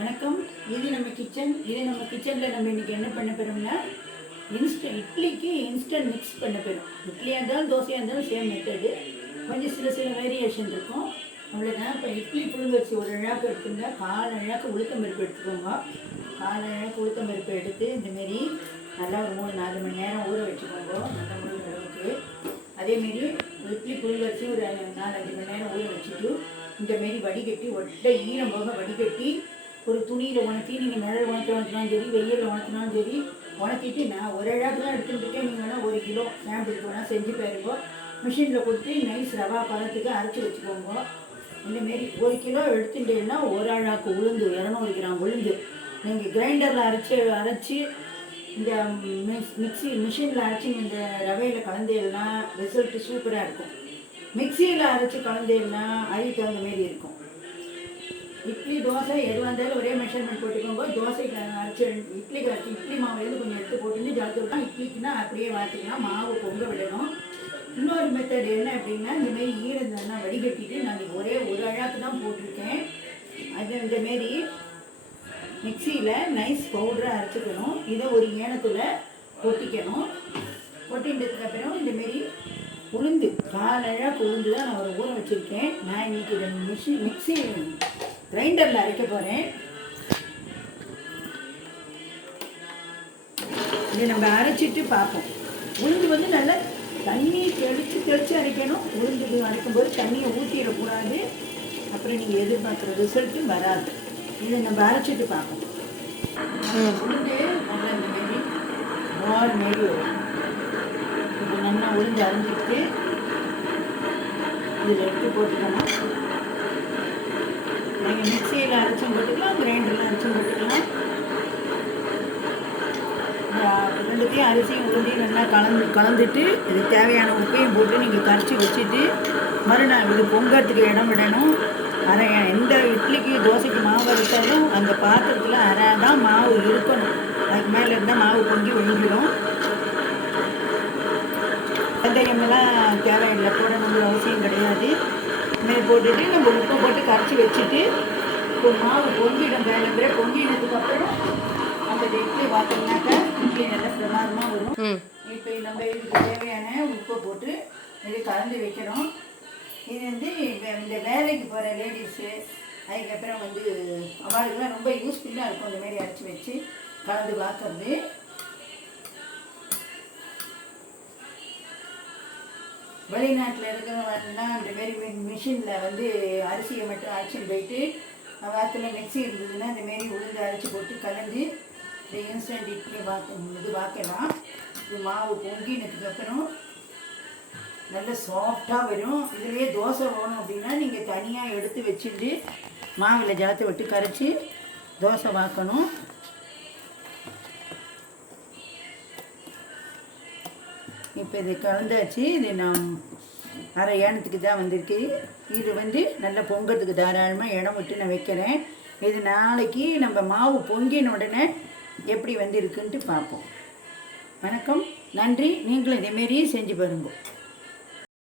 வணக்கம். இது நம்ம கிச்சனில் நம்ம இன்றைக்கி என்ன பண்ண போகிறோம்னா, இட்லிக்கு இன்ஸ்டன்ட் மிக்ஸ் பண்ண போகிறோம். இட்லியாக இருந்தாலும் தோசையாக இருந்தாலும் சேம் மெத்தடு, கொஞ்சம் சில வேரியேஷன் இருக்கும். அவ்வளோதான். இப்போ இட்லி புழுங்கரிசி ஒரு அழாக்கு எடுத்துருந்தா 4 அழாக்கு உளுத்தம் பருப்பு எடுத்துக்கோங்க. 4 அழாக்கு உளுத்தம் பருப்பு எடுத்து இந்தமாரி நல்லா ஒரு 3-4 மணி நேரம் ஊற வச்சுக்கோங்க, நல்லா முழுகிற அளவுக்கு. அதேமாரி இட்லி புழுங்கரிசி ஒரு 4-5 மணி நேரம் ஊற வச்சுட்டு இந்தமாரி வடிகட்டி ஈரம் போக வடிகட்டி ஒரு துணியில் உணர்த்தி, நீங்கள் நிழல் உணர்த்தினாலும் சரி, வெயிலில் உணர்த்தினாலும் சரி, உணர்த்திட்டு நான் ஒரு அழகாக தான் எடுத்துகிட்டுருக்கேன். நீங்கள் வேணால் 1 கிலோ சாம்பிளுக்கு வேணால் செஞ்சு பாருங்க. மிஷினில் கொடுத்து நைஸ் ரவா பதத்துக்கு அரைச்சி வச்சுக்கோங்க. இந்தமாரி 1 கிலோ எடுத்துட்டேன்னா 1 அழாக்கு உளுந்து, 200 கிராம் உளுந்து நீங்கள் கிரைண்டரில் அரைச்சி இந்த மிஷினில் அரைச்சி இந்த ரவையில் கலந்தேன்னா ரிசல்ட்டு சூப்பராக இருக்கும். மிக்சியில் அரைச்சி கலந்தேன்னா அதுக்கு தகுந்த மாரி இருக்கும். இட்லி தோசை எதுவாக இருந்தாலும் ஒரே மெஷர்மெண்ட் போட்டுக்கோங்க. தோசைக்கு அரைச்சி இட்லி மாவுலேருந்து கொஞ்சம் எடுத்து போட்டுன்னு ஜாத்து விடலாம். இட்லிக்குன்னா அப்படியே வார்த்திக்கலாம். மாவு பொங்க விடணும். இன்னொரு மெத்தட் என்ன அப்படின்னா, இந்தமாரி ஈரந்தன்னா வடிகட்டிட்டு நான் ஒரே ஒரு அழாக்கு தான் போட்டிருக்கேன். அது இந்தமாரி மிக்சியில் நைஸ் பவுடராக அரைச்சிக்கணும். இதை ஒரு ஏனத்தில் கொட்டிக்கணும். கொட்டின்றதுக்கப்புறம் இந்தமாரி உளுந்து 4 அழாக்கு உளுந்து தான் நான் ஒரு ஊற வச்சுருக்கேன். நான் இன்றைக்கி மிக்சி கிரைண்டரில் அரைக்க போகிறேன். இதை நம்ம அரைச்சிட்டு பார்ப்போம். உளுந்து நல்லா தண்ணி தெளித்து அரைக்கணும். உளுந்து அரைக்கும்போது தண்ணியை ஊற்றிடக்கூடாது. அப்புறம் நீங்கள் எதிர்பார்க்குற ரிசல்ட்டு வராது. இதை நம்ம அரைச்சிட்டு பார்ப்போம். உளுந்து நல்லா இந்தமாரி பால் மாரி வரும். இப்போ நல்லா உளுந்து அரைஞ்சிட்டு இதில் எடுத்து போட்டுக்கணும். நீங்கள் மிக்சியில் அரைச்சும் போட்டுக்கலாம், கிரைண்டரில் அரைச்சும் போட்டுக்கலாம். ரெண்டுத்தையும் அரிசியும் உளுந்தையும் நல்லா கலந்துட்டு இது தேவையான உப்பையும் போட்டு நீங்கள் கரைச்சி வச்சுட்டு மறுநாள் இது பொங்கறதுக்கு இடம் விடணும். எந்த இட்லிக்கு தோசைக்கு மாவு அரைச்சாலும் அந்த பாத்திரத்தில் அரை தான் மாவு இருக்கணும். அதுக்கு மேலே இருந்தால் மாவு பொங்கி ஒழிஞ்சிடும். வெந்தயமெல்லாம் தேவையில்லை, போடணுங்கிற அவசியம் கிடையாது. இதுமாரி போட்டுட்டு நம்ம உப்பை போட்டு கரைச்சி வச்சுட்டு இப்போ மாவு பொங்கிடும். வேலைங்கிற பொங்கினதுக்கப்புறம் அந்த இட்லி பார்த்தோம்னாக்கா இட்லி நல்லா பிரமாதமாக வரும். இப்போ நம்ம இதுக்கு தேவையான உப்பை போட்டு இது கலந்து வைக்கிறோம். இது இந்த வேலைக்கு போகிற லேடிஸு, அதுக்கப்புறம் அவளுக்கெல்லாம் ரொம்ப யூஸ்ஃபுல்லாக இருக்கும். இந்தமாரி அரைச்சி வச்சு கலந்து பார்க்கறது. வெளிநாட்டில் இருக்கிறவங்கலாம் இந்தமாரி மிஷினில் அரிசியை மட்டும் அரைச்சின்னு போயிட்டு வாரத்தில் மிக்சி இருந்ததுன்னா இந்தமாரி உளுந்து அரைச்சி போட்டு கலந்து இந்த இன்ஸ்டன்ட் இட்லி வாக்கலாம். இது மாவு பொங்கினதுக்கப்புறம் நல்ல சாஃப்டாக வரும். இதுலேயே தோசை வேணும் அப்படின்னா நீங்கள் தனியாக எடுத்து வச்சுட்டு மாவில் ஜலத்தை விட்டு கரைச்சி தோசை வாக்கணும். இப்போ இது கலந்தாச்சு. இது நான் அரை ஏனத்துக்கு தான் வந்திருக்கு. இது நல்லா பொங்கிறதுக்கு தாராளமாக இடம் விட்டு நான் வைக்கிறேன். இது நாளைக்கு நம்ம மாவு பொங்கின உடனே எப்படி இருக்குன்ட்டு பார்ப்போம். வணக்கம், நன்றி. நீங்களும் இதேமாரி செஞ்சு பாருங்க.